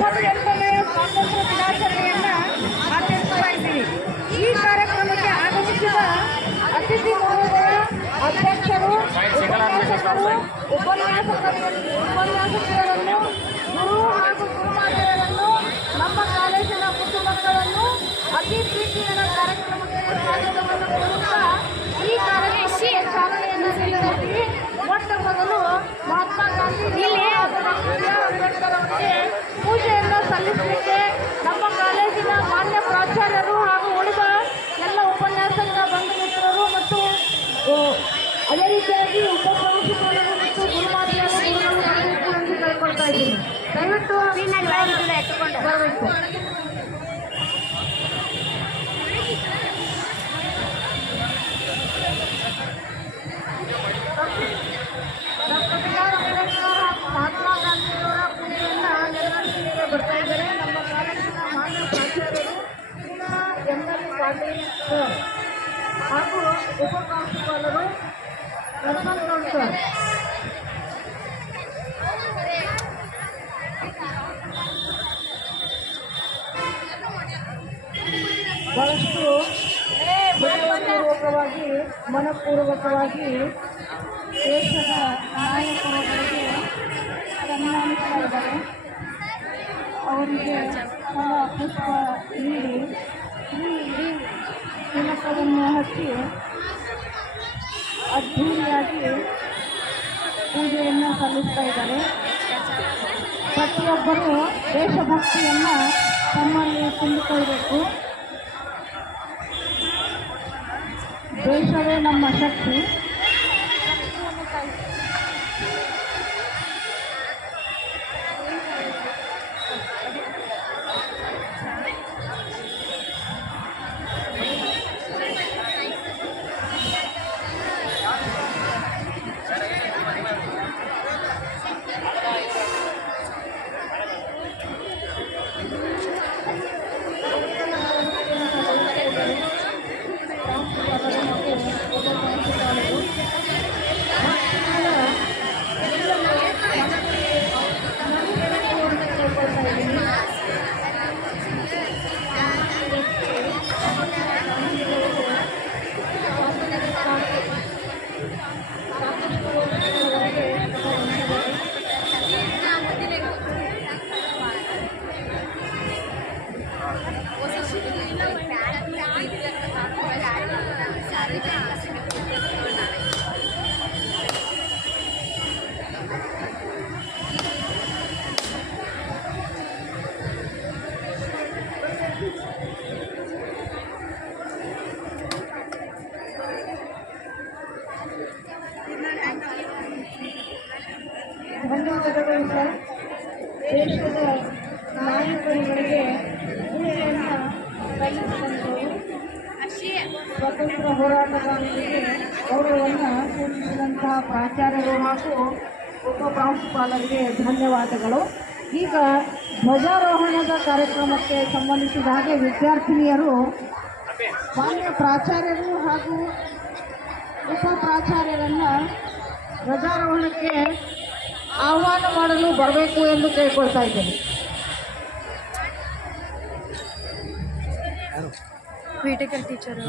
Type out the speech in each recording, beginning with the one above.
78ನೇ ಸ್ವಾತಂತ್ರ್ಯ ದಿನಾಚರಣೆಯನ್ನು ಆಚರಿಸ್ತಾ ಇದ್ದೀವಿ. ಈ ಕಾರ್ಯಕ್ರಮಕ್ಕೆ ಆಗಮಿಸಿದ ಅತಿಥಿ ಮಹೋದಯ, ಅಧ್ಯಕ್ಷರು, ಉಪನ್ಯಾಸಕರನ್ನು, ಗುರು ಹಾಗೂ ಗುರುಮಾತೆಯರನ್ನು, ನಮ್ಮ ಕಾಲೇಜಿನ ಪುಟ್ಟ ಮಕ್ಕಳನ್ನು ಅತಿ ಪ್ರೀತಿಯ ಕಾರ್ಯಕ್ರಮಕ್ಕೆ ಸ್ವಾಗತವನ್ನು ಕೋರುತ್ತಾ ಈ ಕಾರ್ಯಕ್ರಮಕ್ಕೆ ಚಾಲನೆಯನ್ನು ನೀಡಿದ್ದೀವಿ. ಮೊಟ್ಟ ಮೊದಲು ಮಹಾತ್ಮ ಗಾಂಧಿ ಅಂಬೇಡ್ಕರ್ ಅವರಿಗೆ ಪೂಜೆಯನ್ನು ಸಲ್ಲಿಸಲಿಕ್ಕೆ ನಮ್ಮ ಕಾಲೇಜಿನ ಮಾನ್ಯ ಪ್ರಾಚಾರ್ಯರು ಹಾಗೂ ಉಳಿದ ಎಲ್ಲ ಉಪನ್ಯಾಸಕ ಬಂಧು ಮಿತ್ರರು ಮತ್ತು ಅದೇ ರೀತಿಯಾಗಿ ಉಪಪ್ರಾಂಶುಪಾಲರು ಮತ್ತು ಗುರುಮಾತೆಯರು ಗುರುಗಳು ಎಂದು ಕೇಳ್ಕೊಳ್ತಾ ಇದ್ದೀನಿ. ದಯವಿಟ್ಟು ಬರಬೇಕು. ಡಾಕ್ಟರ್ ಬಿ ಆರ್ ಅಂಬೇಡ್ಕರ್ ಹಾಗೂ ಮಹಾತ್ಮ ಗಾಂಧಿಯವರ ಪೂಜೆಯನ್ನು ನೆರವೇರಿಸಲಿಕ್ಕೆ ಬರ್ತಾ ಇದ್ದಾರೆ. ನಮ್ಮ ಕಾಲೇಜಿನ ಮಾನ್ಯ ಪ್ರಾಚಾರ್ಯರು ಎಂ.ಎಲ್. ಪಾಟೀಲ್ ಸರ್ ಹಾಗೂ ಉಪಪ್ರಾಂಶುಪಾಲರು ಲಕ್ಷ್ಮಣ್ ಸರ್. ಬಹಳಷ್ಟು ಮನಪೂರ್ವಕವಾಗಿ ದೇಶದ ನಾಯಕರುಗಳಿಗೆ ಸನ್ಮಾನಿಸ್ತಾ ಇದ್ದಾರೆ. ಅವರಿಗೆ ಪುಷ್ಪ ನೀಡಿ ತಿಲಕವನ್ನು ಹಚ್ಚಿ ಅದ್ಧೂರಿಯಾಗಿ ಪೂಜೆಯನ್ನು ಸಲ್ಲಿಸ್ತಾ ಇದ್ದಾರೆ. ಪ್ರತಿಯೊಬ್ಬರೂ ದೇಶಭಕ್ತಿಯನ್ನು ತಮ್ಮಲ್ಲಿ ತುಂಬಿಕೊಳ್ಳಬೇಕು. ದೇಶವೇ ನಮ್ಮ ಶಕ್ತಿ. ಧನ್ಯವಾದಗಳು ಸರ್. ದೇಶದ ನಾಯಕರುಗಳಿಗೆ ಪೂಜೆಯನ್ನು ಸಲ್ಲಿಸಿದಂಥವರು ಸ್ವಾತಂತ್ರ್ಯ ಹೋರಾಟಗಾರರಿಗೆ ಗೌರವವನ್ನು ಸೂಚಿಸಿದಂತಹ ಪ್ರಾಚಾರ್ಯರು ಹಾಗೂ ಉಪಪ್ರಾಂಶುಪಾಲರಿಗೆ ಧನ್ಯವಾದಗಳು. ಈಗ ಧ್ವಜಾರೋಹಣದ ಕಾರ್ಯಕ್ರಮಕ್ಕೆ ಸಂಬಂಧಿಸಿದ ಹಾಗೆ ವಿದ್ಯಾರ್ಥಿನಿಯರು ಮಾನ್ಯ ಪ್ರಾಚಾರ್ಯರು ಹಾಗೂ ಉಪಪ್ರಾಚಾರ್ಯರನ್ನು ಧ್ವಜಾರೋಹಣಕ್ಕೆ ಆಹ್ವಾನ ಮಾಡಲು ಬರಬೇಕು ಎಂದು ಕೇಳ್ಕೊಳ್ತಾ ಇದ್ದೇನೆ. ಕ್ರಿಟಿಕಲ್ ಟೀಚರ್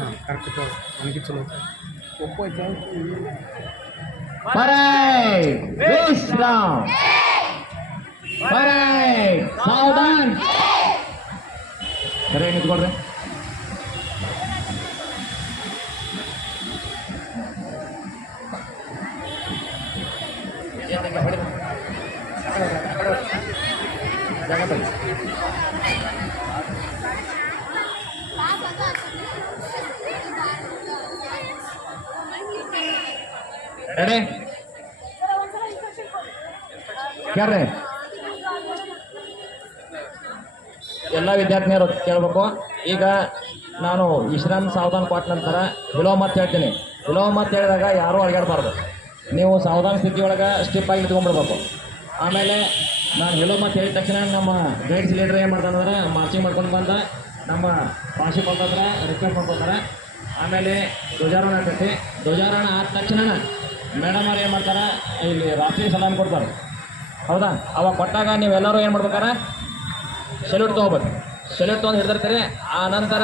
ಸರಿ ನಿಂತ್ಕೊಳ್ರಿ. ರೆಡಿ ಕೇಳ್ರಿ. ಎಲ್ಲ ವಿದ್ಯಾರ್ಥಿನಿಯರು ಕೇಳಬೇಕು. ಈಗ ನಾನು ವಿಶ್ರಾಂತಿ ಸಾವಧಾನ ಕೊಟ್ಟ ನಂತರ ವಿಲೋಮ ಅಂತ ಹೇಳ್ತೀನಿ. ವಿಲೋಮ ಅಂತ ಹೇಳಿದಾಗ ಯಾರೂ ಅಳಗಾಡಬಾರ್ದು. ನೀವು ಸಾವಧಾನ ಸ್ಥಿತಿಯೊಳಗೆ ಸ್ಟಿಪ್ ಆಗಿ ಇಟ್ಕೊಂಡ್ಬಿಡ್ಬೇಕು. ಆಮೇಲೆ ನಾನು ವಿಲೋಮ ಅಂತ ಹೇಳಿದ ತಕ್ಷಣ ನಮ್ಮ ಗೈಡ್ಸ್ ಲೀಡರ್ ಏನು ಮಾಡ್ತಾನಂದ್ರೆ ಮಾರ್ಚಿಂಗ್ ಮಾಡ್ಕೊಂಡು ಬಂದ ನಮ್ಮ ಪ್ರಾಂಶುಪಾಲ ಹತ್ರ ರಿಕ್ವೆಸ್ಟ್ ಮಾಡ್ಕೊತಾರೆ. ಆಮೇಲೆ ಧ್ವಜಾರೋಹಣ ಆಗ್ತೈತಿ. ಧ್ವಜಾರೋಹಣ ಆದ ತಕ್ಷಣ ಮೇಡಮ್ ಅವ್ರು ಏನು ಮಾಡ್ತಾರೆ, ಇಲ್ಲಿ ರಾತ್ರಿ ಸಲಾಮ್ ಕೊಡ್ತಾರೆ. ಹೌದಾ? ಅವಾಗ ಕೊಟ್ಟಾಗ ನೀವೆಲ್ಲರೂ ಏನು ಮಾಡ್ಬೇಕಾರೆ ಸೆಲ್ಯೂಟ್ ತೊಗೋಬೇಕು. ಸೆಲ್ಯೂಟ್ ತೊಗೊಂಡು ಹಿಡ್ದಿರ್ತಾರೆ. ಆ ನಂತರ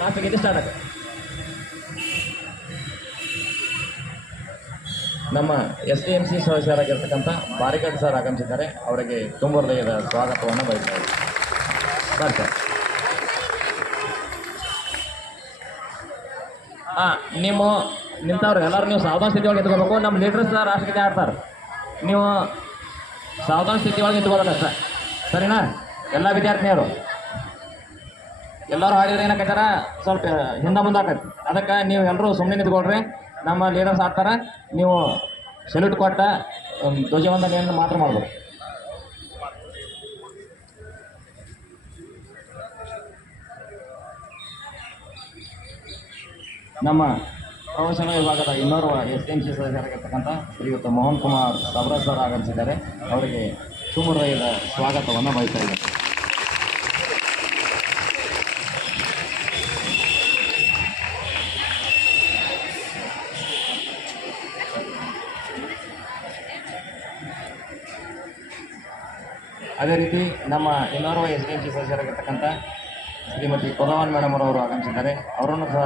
ರಾಷ್ಟ್ರಗೀತೆ ಸ್ಟಾರ್ಟ್ ಆಗುತ್ತೆ. ನಮ್ಮ SDMC ಸದಸ್ಯರಾಗಿರ್ತಕ್ಕಂಥ ಬಾರಿಗಡ್ ಸರ್ ಆಗಮಿಸಿದ್ದಾರೆ. ಅವರಿಗೆ ತುಂಬ ಹೃದಯದ ಸ್ವಾಗತವನ್ನು ಬಯಸ್ತಾರೆ. ಬರ್ ಸರ್. ನೀವು ನಿಂತವ್ರು ಎಲ್ಲರೂ ನೀವು ಸಾವಧಾನ ಸ್ಥಿತಿ ಒಳಗೆ ನಿಂತ್ಕೋಬೇಕು. ನಮ್ಮ ಲೀಡರ್ಸ್ ರಾಷ್ಟ್ರಗೀತೆ ಆಡ್ತಾರೆ. ನೀವು ಸಾವಧಾನ ಸ್ಥಿತಿ ಒಳಗೆ ನಿಂತ್ಕೋಬೇಕಷ್ಟ, ಸರಿನಾ? ಎಲ್ಲ ವಿದ್ಯಾರ್ಥಿನಿಯರು ಎಲ್ಲರೂ ಹಾಡಿದ್ರೆ ಏನಾಕೈತಾರ ಸ್ವಲ್ಪ ಹಿಂದೆ ಮುಂದೆ ಆಕೈತಿ. ಅದಕ್ಕೆ ನೀವು ಎಲ್ಲರೂ ಸುಮ್ಮನೆ ನಿಂತ್ಕೊಳ್ರಿ. ನಮ್ಮ ಲೀಡರ್ಸ್ ಆಡ್ತಾರೆ. ನೀವು ಸೆಲ್ಯೂಟ್ ಕೊಟ್ಟ ಧ್ವಜವಂದನೆಯನ್ನು ಮಾತ್ರ ಮಾಡ್ಬೋದು. ನಮ್ಮ ಪ್ರೌಢಶಾಲಾ ವಿಭಾಗದ ಇನ್ನೋರ್ವ SDMC ಸದಸ್ಯರಾಗಿರ್ತಕ್ಕಂಥ ಶ್ರೀಯುತ ಮೋಹನ್ ಕುಮಾರ್ ಸಬ್ರಾಜ್ ಸರ್ ಆಗಮಿಸಿದ್ದಾರೆ. ಅವರಿಗೆ ತುಂಬ ಹೃದಯದ ಸ್ವಾಗತವನ್ನು ಬಯಸ್ತಾ ಇದ್ದಾರೆ. ಅದೇ ರೀತಿ ನಮ್ಮ ಇನ್ನೋರ್ವ SDMC ಸದಸ್ಯರಾಗಿರ್ತಕ್ಕಂಥ ಶ್ರೀಮತಿ ಪದವಾನ್ ಮೇಡಮ್ ಅವರು ಆಗಮಿಸಿದ್ದಾರೆ. ಅವರನ್ನು ಸಹ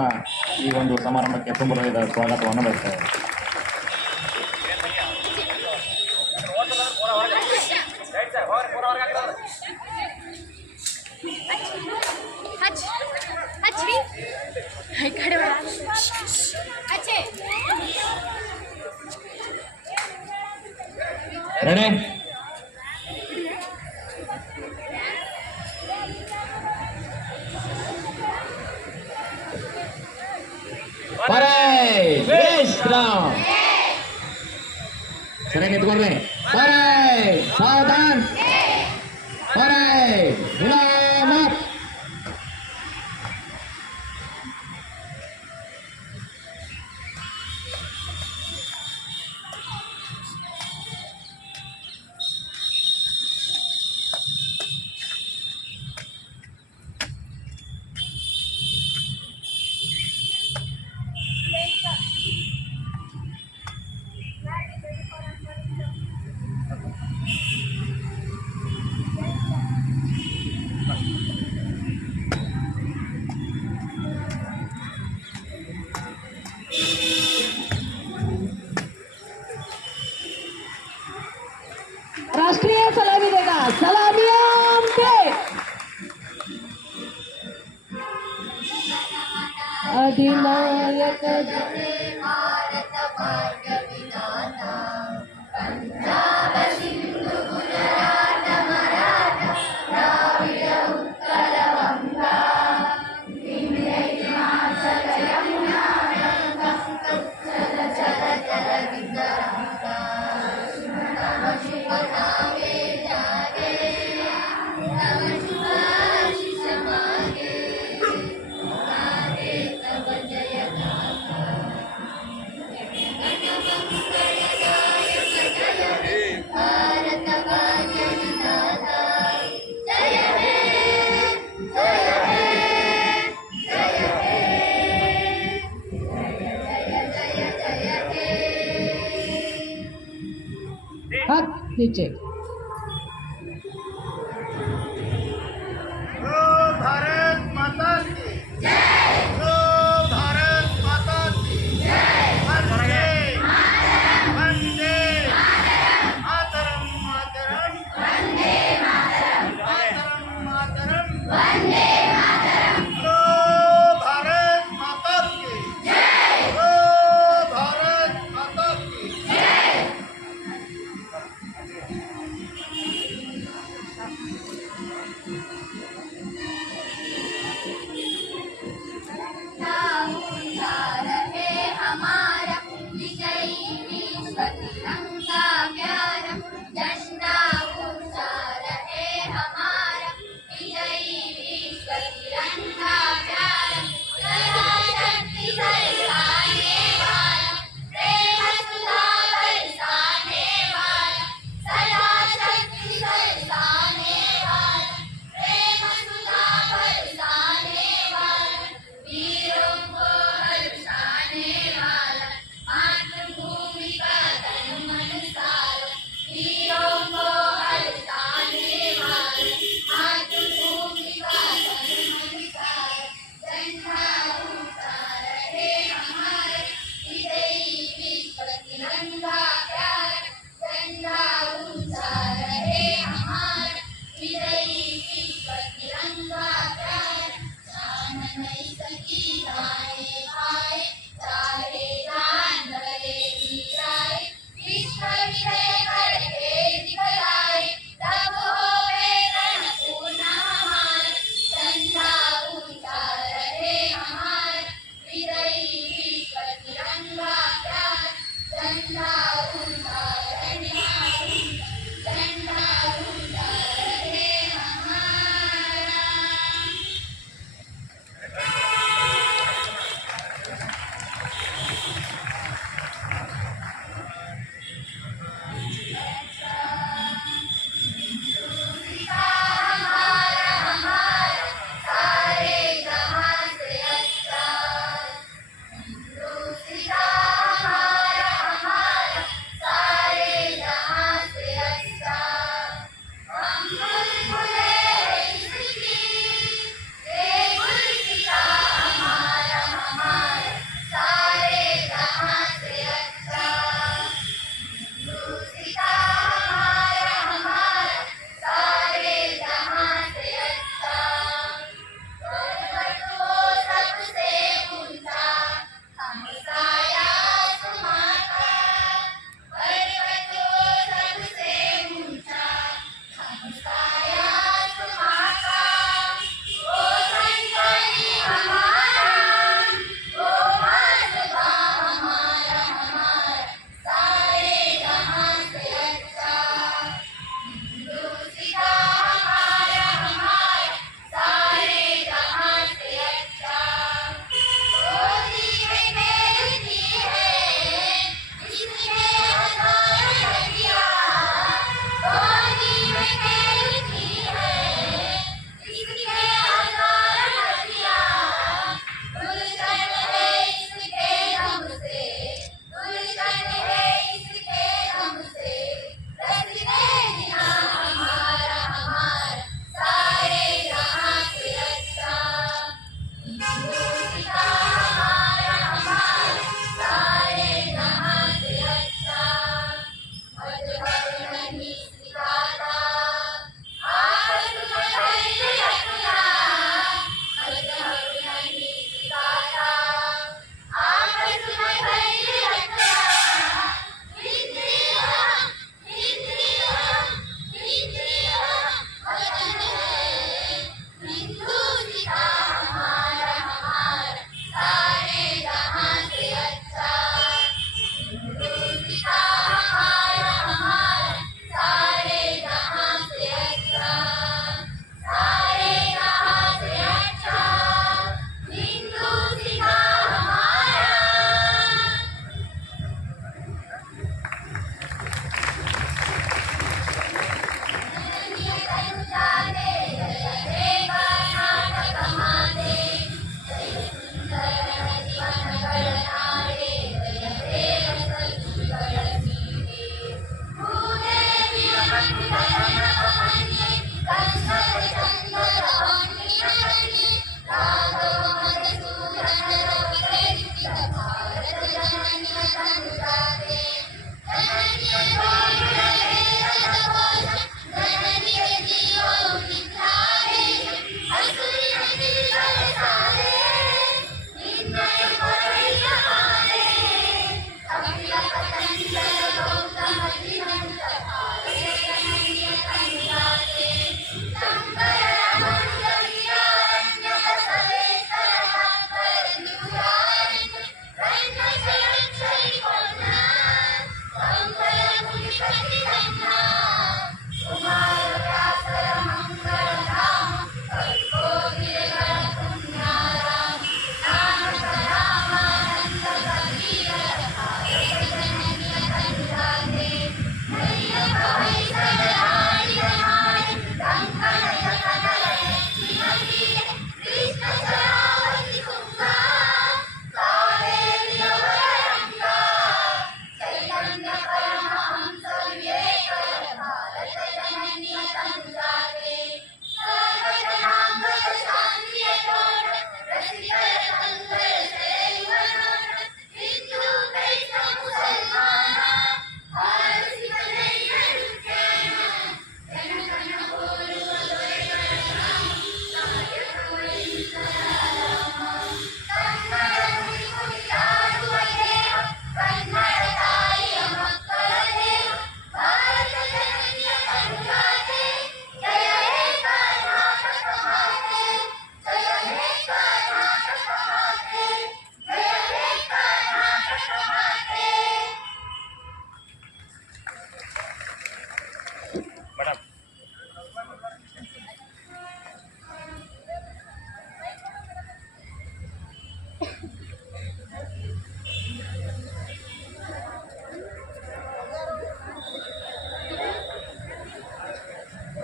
ಈ ಒಂದು ಸಮಾರಂಭಕ್ಕೆ ತುಂಬ ಹೃದಯದ ಸ್ವಾಗತವನ್ನು ಬಯಸ್ತಾರೆ. ರೆಡಿ? ಸರಿ ನಿಂತ್ಕೊಳ್ರಿ. ಸಾವಧಾನ್. ವಿರಾಮ. राष्ट्रीय सलामी देगा. सलामियां पे अधिनायक हाथ नीचे. भारत माता की जय. भारत माता की जय. वंदे वंदे मातरम. मातरम वंदे मातरम. मातरम मातरम वंदे मातरम. भारत माता की जय. भारत माता की जय. तिरंगा प्यार झंडा ऊंचा रहे हमारा विजयी विश्व तिरंगा प्यार जान नहीं सकी दाएं बाएं सारे जान गए वीराए विश्व विजय करके दिखलाए तब होवे रणपूर्ण हमारा झंडा ऊंचा रहे हमारा विजयी विश्व तिरंगा प्यार झंडा ऊंचा रहे झंडा ऊंचा रहे हमारा। सारे जहां से अच्छा दूसरा हमारा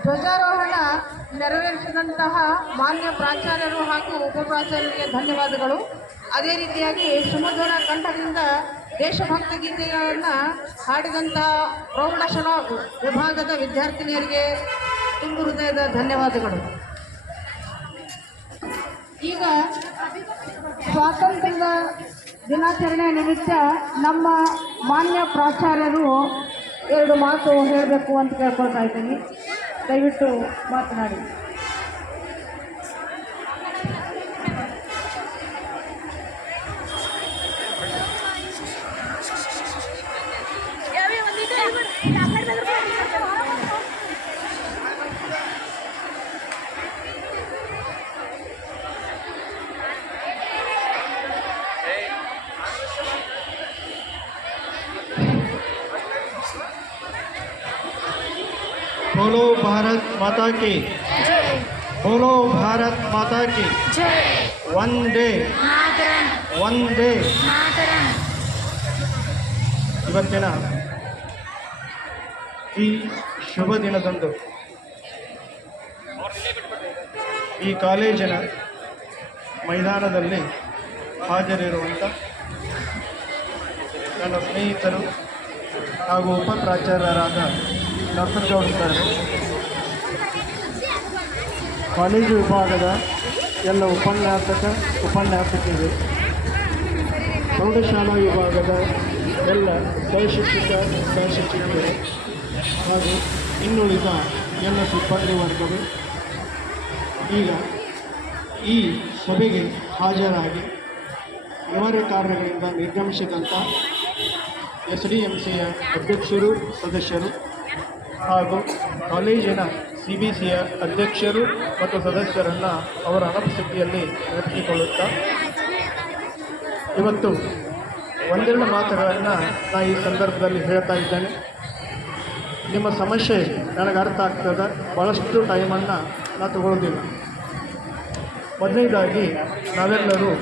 ಧ್ವಜಾರೋಹಣ ನೆರವೇರಿಸಿದಂತಹ ಮಾನ್ಯ ಪ್ರಾಚಾರ್ಯರು ಹಾಗೂ ಉಪಪ್ರಾಚಾರ್ಯರಿಗೆ ಧನ್ಯವಾದಗಳು. ಅದೇ ರೀತಿಯಾಗಿ ಸುಮಧುರ ಕಂಠದಿಂದ ದೇಶಭಕ್ತ ಗೀತೆಗಳನ್ನು ಹಾಡಿದಂತಹ ಪ್ರೌಢಶಾಲಾ ವಿಭಾಗದ ವಿದ್ಯಾರ್ಥಿನಿಯರಿಗೆ ತುಂಬು ಹೃದಯದ ಧನ್ಯವಾದಗಳು. ಈಗ ಸ್ವಾತಂತ್ರ್ಯದ ದಿನಾಚರಣೆ ನಿಮಿತ್ತ ನಮ್ಮ ಮಾನ್ಯ ಪ್ರಾಚಾರ್ಯರು 2 ಮಾತು ಹೇಳಬೇಕು ಅಂತ ಕೇಳ್ಕೊಳ್ತಾ ಇದ್ದೀನಿ. ದಯವಿಟ್ಟು ಮಾತನಾಡಿ. बोलो भारत माता की, बोलो भारत माता की, वंदे वंदे. ಇವತ್ತಿನ ಈ ಶುಭ ದಿನದಂದು ಈ ಕಾಲೇಜಿನ ಮೈದಾನದಲ್ಲಿ ಹಾಜರಿರುವಂಥ ನನ್ನ ಸ್ನೇಹಿತರು ಹಾಗೂ ಉಪ ಪ್ರಾಚಾರ್ಯರಾದ ಡಾಕ್ಟರ್ ಗೌಡ್ ಸರ್, ಕಾಲೇಜು ವಿಭಾಗದ ಎಲ್ಲ ಉಪನ್ಯಾಸಕಿರು, ಪ್ರೌಢಶಾಲಾ ವಿಭಾಗದ ಎಲ್ಲ ಸಹಶಿಕ್ಷಕರು ಹಾಗೂ ಇನ್ನುಳಿದ ಎಲ್ಲ ಸಿಬ್ಬಂದಿ ವರ್ಗಗಳು ಈಗ ಈ ಸಭೆಗೆ ಹಾಜರಾಗಿ ಅನಿವಾರ್ಯ ಕಾರಣಗಳಿಂದ ನಿರ್ಗಮಿಸಿದಂಥ SDMCಯ ಅಧ್ಯಕ್ಷರು, ಸದಸ್ಯರು ಹಾಗೂ ಕಾಲೇಜಿನ CBCಯ ಅಧ್ಯಕ್ಷರು ಮತ್ತು ಸದಸ್ಯರನ್ನು ಅವರ ಅನುಪಸ್ಥಿತಿಯಲ್ಲಿ ನೆನಪಿಸಿಕೊಳ್ಳುತ್ತಾ ಇವತ್ತು ಒಂದೆರಡು ಮಾತುಗಳನ್ನು ನಾನು ಈ ಸಂದರ್ಭದಲ್ಲಿ ಹೇಳ್ತಾ ಇದ್ದೇನೆ. ನಿಮ್ಮ ಸಮಸ್ಯೆ ನನಗೆ ಅರ್ಥ ಆಗ್ತದೆ, ಭಾಳಷ್ಟು ಟೈಮನ್ನು ನಾನು ತಗೊಳ್ಳೋದಿಲ್ಲ. ಮೊದಲನೇದಾಗಿ ನಾವೆಲ್ಲರೂ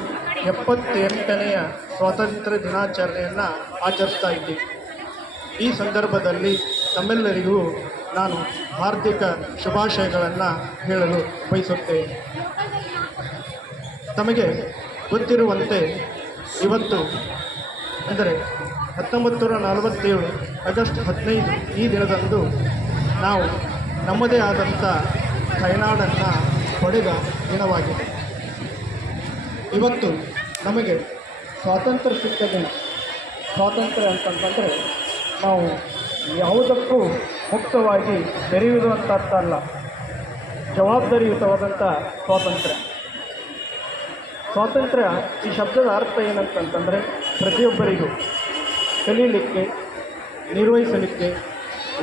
78ನೆಯ ಸ್ವಾತಂತ್ರ್ಯ ದಿನಾಚರಣೆಯನ್ನು ಆಚರಿಸ್ತಾ ಇದ್ದೀವಿ. ಈ ಸಂದರ್ಭದಲ್ಲಿ ತಮ್ಮೆಲ್ಲರಿಗೂ ನಾನು ಹಾರ್ದಿಕ ಶುಭಾಶಯಗಳನ್ನು ಹೇಳಲು ಬಯಸುತ್ತೇನೆ. ತಮಗೆ ಗೊತ್ತಿರುವಂತೆ ಇವತ್ತು ಅಂದರೆ 1947 ಆಗಸ್ಟ್ 15 ಈ ದಿನದಂದು ನಾವು ನಮ್ಮದೇ ಆದಂಥ ತಾಯ್ನಾಡನ್ನು ಪಡೆದ ದಿನವಾಗಿದೆ. ಇವತ್ತು ನಮಗೆ ಸ್ವಾತಂತ್ರ್ಯ ಸಿಕ್ಕ ದಿನ. ಸ್ವಾತಂತ್ರ್ಯ ಅಂತಂತಂದರೆ ನಾವು ಯಾವುದಕ್ಕೂ ಮುಕ್ತವಾಗಿ ಬೆರೆಯುವುದು ಅಂತ ಅರ್ಥ ಅಲ್ಲ, ಜವಾಬ್ದಾರಿಯುತವಾದಂಥ ಸ್ವಾತಂತ್ರ್ಯ. ಸ್ವಾತಂತ್ರ್ಯ ಈ ಶಬ್ದದ ಅರ್ಥ ಏನಂತಂತಂದರೆ ಪ್ರತಿಯೊಬ್ಬರಿಗೂ ಕಲೀಲಿಕ್ಕೆ, ನಿರ್ವಹಿಸಲಿಕ್ಕೆ,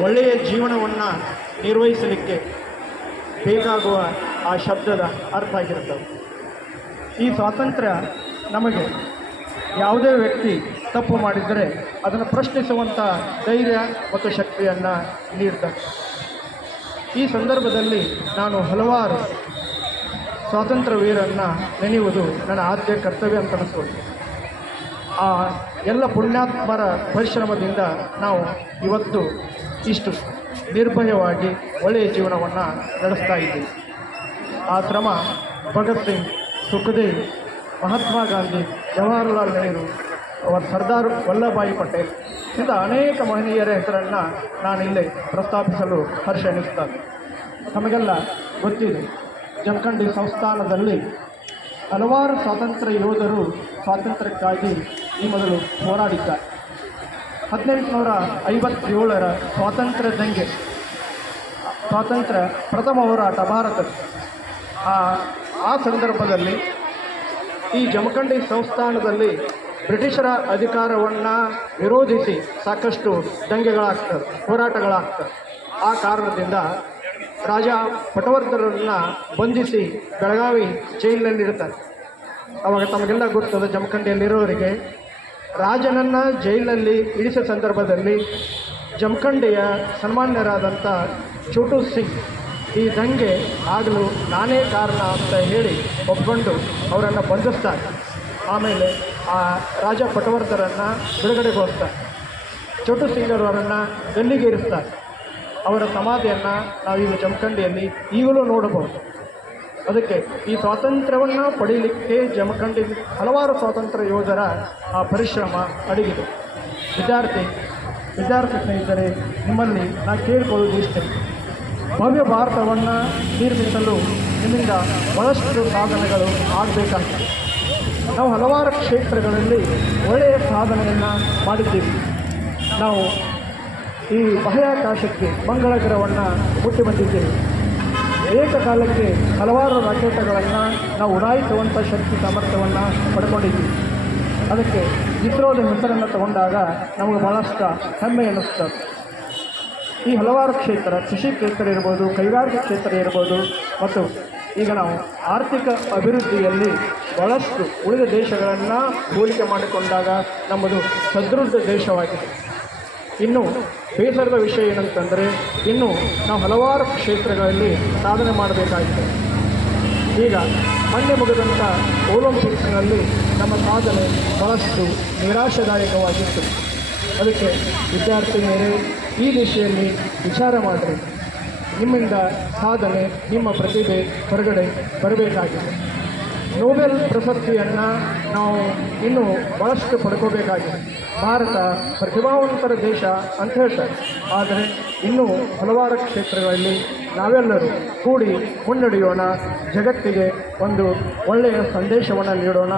ಒಳ್ಳೆಯ ಜೀವನವನ್ನು ನಿರ್ವಹಿಸಲಿಕ್ಕೆ ಬೇಕಾಗುವ ಆ ಶಬ್ದದ ಅರ್ಥ ಆಗಿರ್ತದೆ. ಈ ಸ್ವಾತಂತ್ರ್ಯ ನಮಗೆ ಯಾವುದೇ ವ್ಯಕ್ತಿ ತಪ್ಪು ಮಾಡಿದರೆ ಅದನ್ನು ಪ್ರಶ್ನಿಸುವಂಥ ಧೈರ್ಯ ಮತ್ತು ಶಕ್ತಿಯನ್ನು ನೀಡ್ತಾರೆ. ಈ ಸಂದರ್ಭದಲ್ಲಿ ನಾನು ಹಲವಾರು ಸ್ವಾತಂತ್ರ್ಯ ವೀರನ್ನು ನೆನೆಯುವುದು ನನ್ನ ಆದ್ಯ ಕರ್ತವ್ಯ ಅಂತ ಅನಿಸ್ಬೋದು. ಆ ಎಲ್ಲ ಪುಣ್ಯಾತ್ಮರ ಪರಿಶ್ರಮದಿಂದ ನಾವು ಇವತ್ತು ಇಷ್ಟು ನಿರ್ಭಯವಾಗಿ ಒಳ್ಳೆಯ ಜೀವನವನ್ನು ನಡೆಸ್ತಾ ಇದ್ದೀವಿ. ಆ ಶ್ರಮ ಭಗತ್ ಸಿಂಗ್, ಸುಖದೇವ್, ಮಹಾತ್ಮ ಗಾಂಧಿ, ಜವಾಹರ್ಲಾಲ್ ನೆಹರು, ಸರ್ದಾರ್ ವಲ್ಲಭಭಾಯಿ ಪಟೇಲ್ ಇಂಥ ಅನೇಕ ಮಹನೀಯರ ಹೆಸರನ್ನು ನಾನಿಲ್ಲಿ ಪ್ರಸ್ತಾಪಿಸಲು ಹರ್ಷ ಎನಿಸುತ್ತೇನೆ. ನಮಗೆಲ್ಲ ಗೊತ್ತಿದೆ, ಜಮಖಂಡಿ ಸಂಸ್ಥಾನದಲ್ಲಿ ಹಲವಾರು ಸ್ವಾತಂತ್ರ್ಯ ಯೋಧರು ಸ್ವಾತಂತ್ರ್ಯಕ್ಕಾಗಿ ಈ ಮೊದಲು ಹೋರಾಡಿದ್ದಾರೆ. 1857ರ ಸ್ವಾತಂತ್ರ್ಯ ದಂಗೆ, ಸ್ವಾತಂತ್ರ್ಯ ಪ್ರಥಮ ಹೋರಾಟ ಭಾರತದ. ಆ ಸಂದರ್ಭದಲ್ಲಿ ಈ ಜಮಖಂಡಿ ಸಂಸ್ಥಾನದಲ್ಲಿ ಬ್ರಿಟಿಷರ ಅಧಿಕಾರವನ್ನು ವಿರೋಧಿಸಿ ಸಾಕಷ್ಟು ದಂಗೆಗಳಾಗ್ತವೆ, ಹೋರಾಟಗಳಾಗ್ತವೆ. ಆ ಕಾರಣದಿಂದ ರಾಜ ಪಟವರ್ಧನರನ್ನು ಬಂಧಿಸಿ ಬೆಳಗಾವಿ ಜೈಲಿನಲ್ಲಿಡ್ತಾರೆ. ಆವಾಗ ತಮಗೆಲ್ಲ ಗೊತ್ತದ, ಜಮಖಂಡಿಯಲ್ಲಿರೋರಿಗೆ ರಾಜನನ್ನು ಜೈಲಿನಲ್ಲಿ ಇಳಿಸೋ ಸಂದರ್ಭದಲ್ಲಿ ಜಮಖಂಡಿಯ ಸನ್ಮಾನ್ಯರಾದಂಥ ಚೋಟು ಸಿಂಗ್ ಈ ದಂಗೆ ಆಗಲು ನಾನೇ ಕಾರಣ ಅಂತ ಹೇಳಿ ಒಪ್ಕೊಂಡು ಅವರನ್ನು ಬಂಧಿಸ್ತಾರೆ. ಆಮೇಲೆ ಆ ರಾಜ ಪಟವರ್ಧನರನ್ನು ಬಿಡುಗಡೆಗೊಳಿಸ್ತಾರೆ. ಚೋಟು ಸಿಂಗ್ ಅವರನ್ನು ಗಲ್ಲಿಗೆ ಇರಿಸ್ತಾರೆ. ಅವರ ಸಮಾಧಿಯನ್ನು ನಾವೀಗ ಜಮಖಂಡಿಯಲ್ಲಿ ಈಗಲೂ ನೋಡಬಹುದು. ಅದಕ್ಕೆ ಈ ಸ್ವಾತಂತ್ರ್ಯವನ್ನು ಪಡೀಲಿಕ್ಕೆ ಜಮಖಂಡಿ ಹಲವಾರು ಸ್ವಾತಂತ್ರ್ಯ ಯೋಧರ ಆ ಪರಿಶ್ರಮ ಅಡಗಿದೆ. ವಿದ್ಯಾರ್ಥಿ ಸ್ನೇಹಿತರೆ, ನಿಮ್ಮಲ್ಲಿ ನಾನು ಕೇಳಿಕೊಳ್ಳೋದು ಇಷ್ಟೇ, ಭವ್ಯ ಭಾರತವನ್ನು ನಿರ್ಮಿಸಲು ನಿಮ್ಮಿಂದ ಬಹಳಷ್ಟು ಸಾಧನೆಗಳು ಆಗಬೇಕಾಗಿದೆ. ನಾವು ಹಲವಾರು ಕ್ಷೇತ್ರಗಳಲ್ಲಿ ಒಳ್ಳೆಯ ಸಾಧನೆಯನ್ನು ಮಾಡಿದ್ದೀವಿ. ನಾವು ಈ ಬಾಹ್ಯಾಕಾಶಕ್ಕೆ ಮಂಗಳ ಗ್ರಹವನ್ನು ಮುಟ್ಟಿ ಬಂದಿದ್ದೇವೆ. ಏಕಕಾಲಕ್ಕೆ ಹಲವಾರು ರಾಕೆಟ್ಗಳನ್ನು ನಾವು ಉಡಾಯಿಸುವಂಥ ಶಕ್ತಿ ಸಾಮರ್ಥ್ಯವನ್ನು ಪಡ್ಕೊಂಡಿದ್ದೀವಿ. ಅದಕ್ಕೆ ಇಸ್ರೋದ ಹೆಸರನ್ನು ತಗೊಂಡಾಗ ನಮಗೆ ಭಾಳಷ್ಟು ಹೆಮ್ಮೆ ಅನ್ನಿಸ್ತದೆ. ಈ ಹಲವಾರು ಕ್ಷೇತ್ರ, ಕೃಷಿ ಕ್ಷೇತ್ರ ಇರ್ಬೋದು, ಕೈಗಾರಿಕಾ ಕ್ಷೇತ್ರ ಇರ್ಬೋದು, ಮತ್ತು ಈಗ ನಾವು ಆರ್ಥಿಕ ಅಭಿವೃದ್ಧಿಯಲ್ಲಿ ಭಾಳಷ್ಟು ಉಳಿದ ದೇಶಗಳನ್ನು ಹೋಲಿಕೆ ಮಾಡಿಕೊಂಡಾಗ ನಮ್ಮದು ಸದೃಢ ದೇಶವಾಗಿದೆ. ಇನ್ನು ಬೇಸರದ ವಿಷಯ ಏನಂತಂದರೆ, ಇನ್ನು ನಾವು ಹಲವಾರು ಕ್ಷೇತ್ರಗಳಲ್ಲಿ ಸಾಧನೆ ಮಾಡಬೇಕಾಗಿದೆ. ಈಗ ಮೊನ್ನೆ ಮುಗಿದಂಥ ಒಲಿಂಪಿಕ್ಸ್ನಲ್ಲಿ ನಮ್ಮ ಸಾಧನೆ ಬಹಳಷ್ಟು ನಿರಾಶಾದಾಯಕವಾಗಿತ್ತು. ಅದಕ್ಕೆ ವಿದ್ಯಾರ್ಥಿನಿಯರೇ, ಈ ದಿಶೆಯಲ್ಲಿ ವಿಚಾರ ಮಾಡಿರಿ. ನಿಮ್ಮಿಂದ ಸಾಧನೆ, ನಿಮ್ಮ ಪ್ರತಿಭೆ ಹೊರಗಡೆ ಬರಬೇಕಾಗಿದೆ. ನೋಬೆಲ್ ಪ್ರಶಸ್ತಿಯನ್ನು ನಾವು ಇನ್ನೂ ಭಾಳಷ್ಟು ಪಡ್ಕೋಬೇಕಾಗಿದೆ. ಭಾರತ ಪ್ರತಿಭಾವಂತರ ದೇಶ ಅಂತ ಹೇಳ್ತಾರೆ, ಆದರೆ ಇನ್ನೂ ಹಲವಾರು ಕ್ಷೇತ್ರಗಳಲ್ಲಿ ನಾವೆಲ್ಲರೂ ಕೂಡಿ ಮುನ್ನಡೆಯೋಣ. ಜಗತ್ತಿಗೆ ಒಂದು ಒಳ್ಳೆಯ ಸಂದೇಶವನ್ನು ನೀಡೋಣ.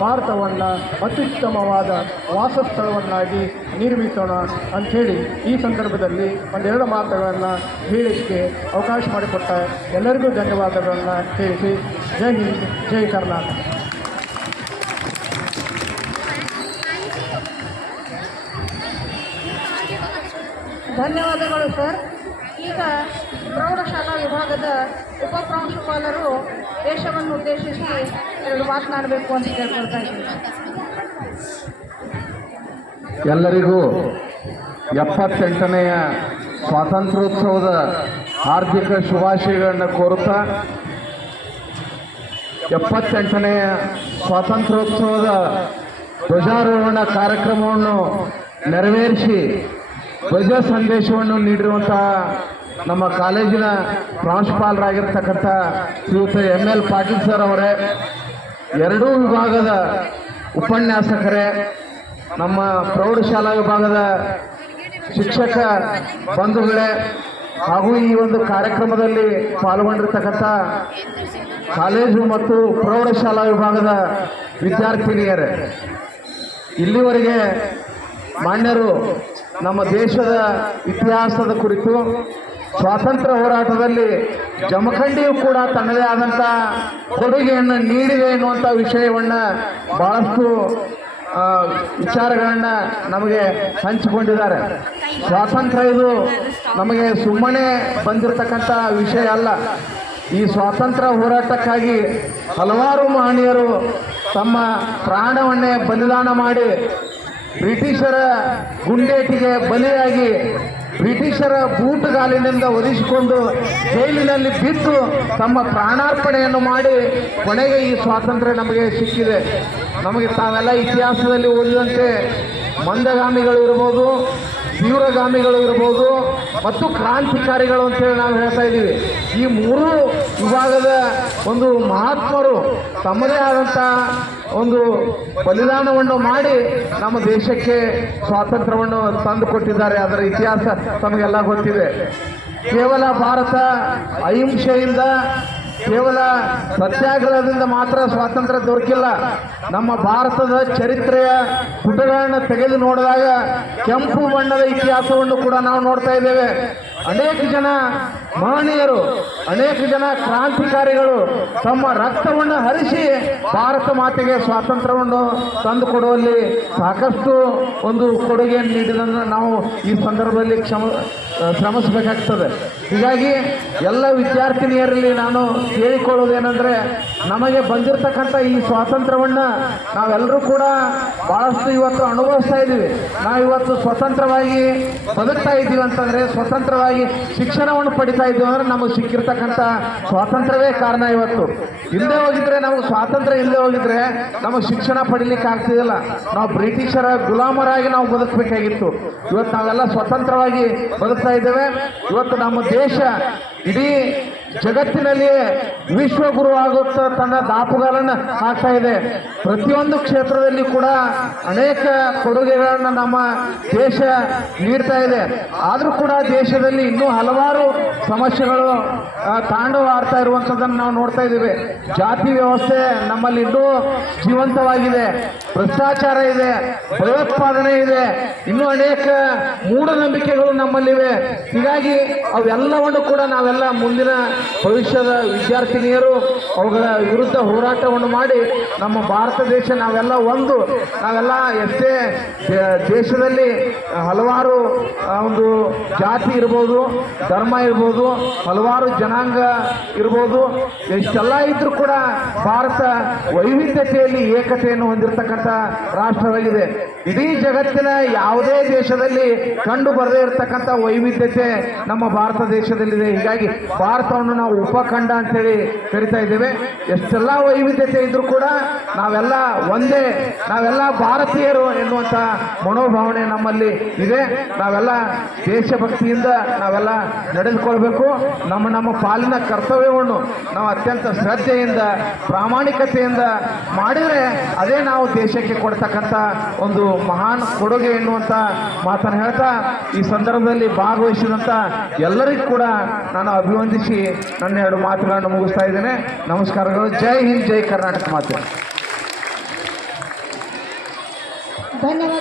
ಭಾರತವನ್ನು ಅತ್ಯುತ್ತಮವಾದ ವಾಸಸ್ಥಳವನ್ನಾಗಿ ನಿರ್ಮಿಸೋಣ ಅಂಥೇಳಿ ಈ ಸಂದರ್ಭದಲ್ಲಿ ಒಂದೆರಡು ಮಾತುಗಳನ್ನು ಹೇಳಲಿಕ್ಕೆ ಅವಕಾಶ ಮಾಡಿಕೊಟ್ಟ ಎಲ್ಲರಿಗೂ ಧನ್ಯವಾದಗಳನ್ನು ತಿಳಿಸಿ, ಜೈ ಹಿಂದ್, ಜೈ ಕರ್ನಾಟಕ. ಧನ್ಯವಾದಗಳು ಸರ್. ಈಗ ಪ್ರೌಢಶಾಲಾ ವಿಭಾಗದ ಉಪಪ್ರಾಂಶುಪಾಲರು ದೇಶವನ್ನು ಉದ್ದೇಶಿಸಿ ಎರಡು ಮಾತನಾಡಬೇಕು ಅಂತ ಕೇಳ್ಕೊಳ್ತಾ ಇದ್ದೀನಿ. ಎಲ್ಲರಿಗೂ 78ನೆಯ ಸ್ವಾತಂತ್ರ್ಯೋತ್ಸವದ ಹಾರ್ದಿಕ ಶುಭಾಶಯಗಳನ್ನು ಕೋರುತ್ತಾ, 78ನೆಯ ಸ್ವಾತಂತ್ರ್ಯೋತ್ಸವದ ಧ್ವಜಾರೋಹಣ ಕಾರ್ಯಕ್ರಮವನ್ನು ನೆರವೇರಿಸಿ ಧ್ವಜ ಸಂದೇಶವನ್ನು ನೀಡಿರುವಂತಹ ನಮ್ಮ ಕಾಲೇಜಿನ ಪ್ರಾಂಶುಪಾಲರಾಗಿರ್ತಕ್ಕಂಥ ಶ್ರೀಯುತ ML ಪಾಟೀಲ್ ಸರ್ ಅವರೇ, ಎರಡೂ ವಿಭಾಗದ ಉಪನ್ಯಾಸಕರೇ, ನಮ್ಮ ಪ್ರೌಢಶಾಲಾ ವಿಭಾಗದ ಶಿಕ್ಷಕ ಬಂಧುಗಳೇ, ಹಾಗೂ ಈ ಒಂದು ಕಾರ್ಯಕ್ರಮದಲ್ಲಿ ಪಾಲ್ಗೊಂಡಿರ್ತಕ್ಕಂಥ ಕಾಲೇಜು ಮತ್ತು ಪ್ರೌಢಶಾಲಾ ವಿಭಾಗದ ವಿದ್ಯಾರ್ಥಿನಿಯರೇ, ಇಲ್ಲಿವರೆಗೆ ಮಾನ್ಯರು ನಮ್ಮ ದೇಶದ ಇತಿಹಾಸದ ಕುರಿತು, ಸ್ವಾತಂತ್ರ್ಯ ಹೋರಾಟದಲ್ಲಿ ಜಮಖಂಡಿಯು ಕೂಡ ತನ್ನದೇ ಆದಂಥ ಕೊಡುಗೆಯನ್ನು ನೀಡಿದೆ ಎನ್ನುವಂಥ ವಿಷಯವನ್ನು ಬಹಳಷ್ಟು ವಿಚಾರಗಳನ್ನು ನಮಗೆ ಹಂಚಿಕೊಂಡಿದ್ದಾರೆ. ಸ್ವಾತಂತ್ರ್ಯ ಇದು ನಮಗೆ ಸುಮ್ಮನೆ ಬಂದಿರತಕ್ಕಂಥ ವಿಷಯ ಅಲ್ಲ. ಈ ಸ್ವಾತಂತ್ರ್ಯ ಹೋರಾಟಕ್ಕಾಗಿ ಹಲವಾರು ಮಹನೀಯರು ತಮ್ಮ ಪ್ರಾಣವನ್ನೇ ಬಲಿದಾನ ಮಾಡಿ, ಬ್ರಿಟಿಷರ ಗುಂಡೇಟಿಗೆ ಬಲಿಯಾಗಿ, ಬ್ರಿಟಿಷರ ಬೂಟುಗಾಲಿನಿಂದ ಒದಿಸಿಕೊಂಡು ಜೈಲಿನಲ್ಲಿ ಬಿದ್ದು ತಮ್ಮ ಪ್ರಾಣಾರ್ಪಣೆಯನ್ನು ಮಾಡಿ ಕೊನೆಗೆ ಈ ಸ್ವಾತಂತ್ರ್ಯ ನಮಗೆ ಸಿಕ್ಕಿದೆ. ನಮಗೆ ತಾವೆಲ್ಲ ಇತಿಹಾಸದಲ್ಲಿ ಓದಿದಂತೆ ಮಂದಗಾಮಿಗಳು ಇರ್ಬೋದು, ತೀವ್ರಗಾಮಿಗಳು ಇರ್ಬೋದು ಮತ್ತು ಕ್ರಾಂತಿಕಾರಿಗಳು ಅಂತೇಳಿ ನಾವು ಹೇಳ್ತಾ ಇದ್ದೀವಿ. ಈ ಮೂರು ವಿಭಾಗದ ಒಂದು ಮಹಾತ್ಮರು ತಮ್ಮದೇ ಆದಂಥ ಒಂದು ಬಲಿದಾನವನ್ನು ಮಾಡಿ ನಮ್ಮ ದೇಶಕ್ಕೆ ಸ್ವಾತಂತ್ರ್ಯವನ್ನು ತಂದು ಕೊಟ್ಟಿದ್ದಾರೆ. ಅದರ ಇತಿಹಾಸ ತಮಗೆಲ್ಲ ಗೊತ್ತಿದೆ. ಕೇವಲ ಭಾರತ ಅಹಿಂಸೆಯಿಂದ, ಕೇವಲ ಸತ್ಯಾಗ್ರಹದಿಂದ ಮಾತ್ರ ಸ್ವಾತಂತ್ರ್ಯ ದೊರಕಿಲ್ಲ. ನಮ್ಮ ಭಾರತದ ಚರಿತ್ರೆಯ ಪುಟಗಳನ್ನು ತೆಗೆದು ನೋಡಿದಾಗ ಕೆಂಪು ಬಣ್ಣದ ಇತಿಹಾಸವನ್ನು ಕೂಡ ನಾವು ನೋಡ್ತಾ ಇದ್ದೇವೆ. ಅನೇಕ ಜನ ಮಹನೀಯರು, ಅನೇಕ ಜನ ಕ್ರಾಂತಿಕಾರಿಗಳು ತಮ್ಮ ರಕ್ತವನ್ನು ಹರಿಸಿ ಭಾರತ ಮಾತೆಗೆ ಸ್ವಾತಂತ್ರ್ಯವನ್ನು ತಂದುಕೊಡುವಲ್ಲಿ ಸಾಕಷ್ಟು ಒಂದು ಕೊಡುಗೆಯನ್ನು ನೀಡಿದ್ದನ್ನು ನಾವು ಈ ಸಂದರ್ಭದಲ್ಲಿ ಶ್ರಮಿಸಬೇಕಾಗ್ತದೆ. ಹೀಗಾಗಿ ಎಲ್ಲ ವಿದ್ಯಾರ್ಥಿನಿಯರಲ್ಲಿ ನಾನು ಕೇಳಿಕೊಳ್ಳೋದೇನೆಂದರೆ, ನಮಗೆ ಬಂದಿರತಕ್ಕಂಥ ಈ ಸ್ವಾತಂತ್ರ್ಯವನ್ನು ನಾವೆಲ್ಲರೂ ಕೂಡ ಭಾಳಷ್ಟು ಇವತ್ತು ಅನುಭವಿಸ್ತಾ ಇದ್ದೀವಿ. ನಾವಿವತ್ತು ಸ್ವತಂತ್ರವಾಗಿ ಬದುಕ್ತಾ ಇದ್ದೀವಿ ಅಂತಂದರೆ, ಸ್ವತಂತ್ರವಾಗಿ ಸ್ವತಂತ್ರವಾಗಿ ಶಿಕ್ಷಣವನ್ನು ಪಡಿತಾ ಇದ್ದೀವಿ ಅಂದ್ರೆ ನಮಗೆ ಸಿಕ್ಕಿರ್ತಕ್ಕಂಥ ಸ್ವಾತಂತ್ರ್ಯವೇ ಕಾರಣ ಇವತ್ತು. ಇಲ್ಲದೆ ಹೋಗಿದ್ರೆ ನಮಗೆ ಸ್ವಾತಂತ್ರ್ಯ ಇಲ್ಲದೆ ಹೋಗಿದ್ರೆ ನಮಗೆ ಶಿಕ್ಷಣ ಪಡಿಲಿಕ್ಕೆ ಆಗ್ತಿದಿಲ್ಲ. ನಾವು ಬ್ರಿಟಿಷರ ಗುಲಾಮರಾಗಿ ನಾವು ಬದುಕಬೇಕಾಗಿತ್ತು. ಇವತ್ತು ನಾವೆಲ್ಲ ಸ್ವತಂತ್ರವಾಗಿ ಬದುಕ್ತಾ ಇದ್ದೇವೆ. ಇವತ್ತು ನಮ್ಮ ದೇಶ ಇಡೀ ಜಗತ್ತಿನಲ್ಲಿಯೇ ವಿಶ್ವಗುರು ಆಗುತ್ತಾ ತನ್ನ ದಾಪುಗಾಲನ್ನು ಹಾಕ್ತಾ ಇದೆ. ಪ್ರತಿಯೊಂದು ಕ್ಷೇತ್ರದಲ್ಲಿ ಕೂಡ ಅನೇಕ ಕೊಡುಗೆಗಳನ್ನು ನಮ್ಮ ದೇಶ ನೀಡ್ತಾ ಇದೆ. ಆದರೂ ಕೂಡ ದೇಶದಲ್ಲಿ ಇನ್ನೂ ಹಲವಾರು ಸಮಸ್ಯೆಗಳು ತಾಂಡವಾಡ್ತಾ ಇರುವಂಥದ್ದನ್ನು ನಾವು ನೋಡ್ತಾ ಇದ್ದೀವಿ. ಜಾತಿ ವ್ಯವಸ್ಥೆ ನಮ್ಮಲ್ಲಿ ಇನ್ನೂ ಜೀವಂತವಾಗಿದೆ, ಭ್ರಷ್ಟಾಚಾರ ಇದೆ, ಭಯೋತ್ಪಾದನೆ ಇದೆ, ಇನ್ನೂ ಅನೇಕ ಮೂಢನಂಬಿಕೆಗಳು ನಮ್ಮಲ್ಲಿವೆ. ಹೀಗಾಗಿ ಅವೆಲ್ಲವನ್ನು ಕೂಡ ನಾವೆಲ್ಲ ಮುಂದಿನ ಭವಿಷ್ಯದ ವಿದ್ಯಾರ್ಥಿನಿಯರು ಅವುಗಳ ವಿರುದ್ಧ ಹೋರಾಟವನ್ನು ಮಾಡಿ ನಮ್ಮ ಭಾರತ ದೇಶ ನಾವೆಲ್ಲ ಎಷ್ಟೇ ದೇಶದಲ್ಲಿ ಹಲವಾರು ಒಂದು ಜಾತಿ ಇರ್ಬೋದು, ಧರ್ಮ ಇರ್ಬೋದು, ಹಲವಾರು ಜನಾಂಗ ಇರ್ಬೋದು, ಎಷ್ಟೆಲ್ಲ ಇದ್ರೂ ಕೂಡ ಭಾರತ ವೈವಿಧ್ಯತೆಯಲ್ಲಿ ಏಕತೆಯನ್ನು ಹೊಂದಿರತಕ್ಕಂಥ ರಾಷ್ಟ್ರವಾಗಿದೆ. ಇಡೀ ಜಗತ್ತಿನ ಯಾವುದೇ ದೇಶದಲ್ಲಿ ಕಂಡು ಬರದೇ ಇರತಕ್ಕಂಥ ವೈವಿಧ್ಯತೆ ನಮ್ಮ ಭಾರತ ದೇಶದಲ್ಲಿದೆ. ಹೀಗಾಗಿ ಭಾರತವನ್ನು ನಾವು ಉಪಖಂಡ ಅಂತೇಳಿ ಕರಿತಾ ಇದ್ದೇವೆ. ಎಷ್ಟೆಲ್ಲ ವೈವಿಧ್ಯತೆ ಇದ್ರೂ ಕೂಡ ನಾವೆಲ್ಲ ಒಂದೇ, ನಾವೆಲ್ಲ ಭಾರತೀಯರು ಎನ್ನುವಂಥ ಮನೋಭಾವನೆ ನಮ್ಮಲ್ಲಿ ಇದೆ. ನಾವೆಲ್ಲ ದೇಶಭಕ್ತಿಯಿಂದ ನಾವೆಲ್ಲ ನಡೆದುಕೊಳ್ಬೇಕು. ನಮ್ಮ ಪಾಲಿನ ಕರ್ತವ್ಯವನ್ನು ನಾವು ಅತ್ಯಂತ ಶ್ರದ್ಧೆಯಿಂದ ಪ್ರಾಮಾಣಿಕತೆಯಿಂದ ಮಾಡಿದರೆ ಅದೇ ನಾವು ದೇಶಕ್ಕೆ ಕೊಡ್ತಕ್ಕಂಥ ಒಂದು ಮಹಾನ್ ಕೊಡುಗೆ ಎನ್ನುವಂಥ ಮಾತನ್ನು ಹೇಳ್ತಾ ಈ ಸಂದರ್ಭದಲ್ಲಿ ಭಾಗವಹಿಸಿದಂಥ ಎಲ್ಲರಿಗೂ ಕೂಡ ನಾನು ಅಭಿವಂದಿಸಿ ನನ್ನ 2 ಮಾತುಗಳನ್ನು ಮುಗಿಸ್ತಾ ಇದ್ದೇನೆ. ನಮಸ್ಕಾರಗಳು. ಜೈ ಹಿಂದ್, ಜೈ ಕರ್ನಾಟಕ ಮಾತೆ. ಧನ್ಯವಾದ.